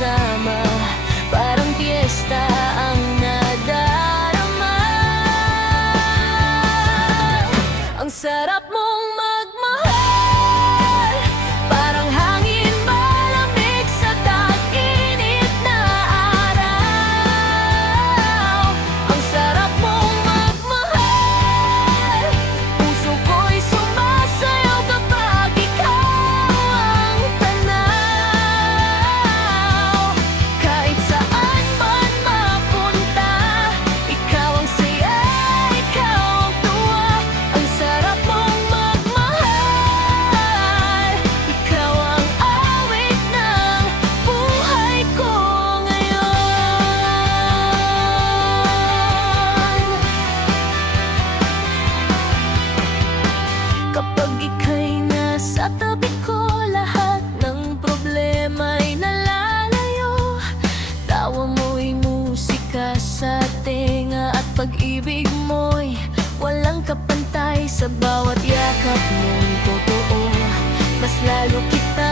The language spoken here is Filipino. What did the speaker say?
magkasama, parang piyesta ang nadarama. Ang sarap mong magmahal, parang hangin malamig sa tag-init na araw. Ang sarap mong magmahal, puso ko'y sumasayaw kapag ikaw ang tanaw. Kahit saan man mapunta, ikaw ang saya, ikaw ang tuwa. Ang sarap mong magmahal, ikaw ang awit ng buhay ko ngayon. Kapag ika'y nasa tabi ko, lahat ng problema'y nalalayo. Tawa mo'y musika sa tenga at pag-ibig mo'y walang kapantay. Sa bawat yakap mong totoo, mas lalo kita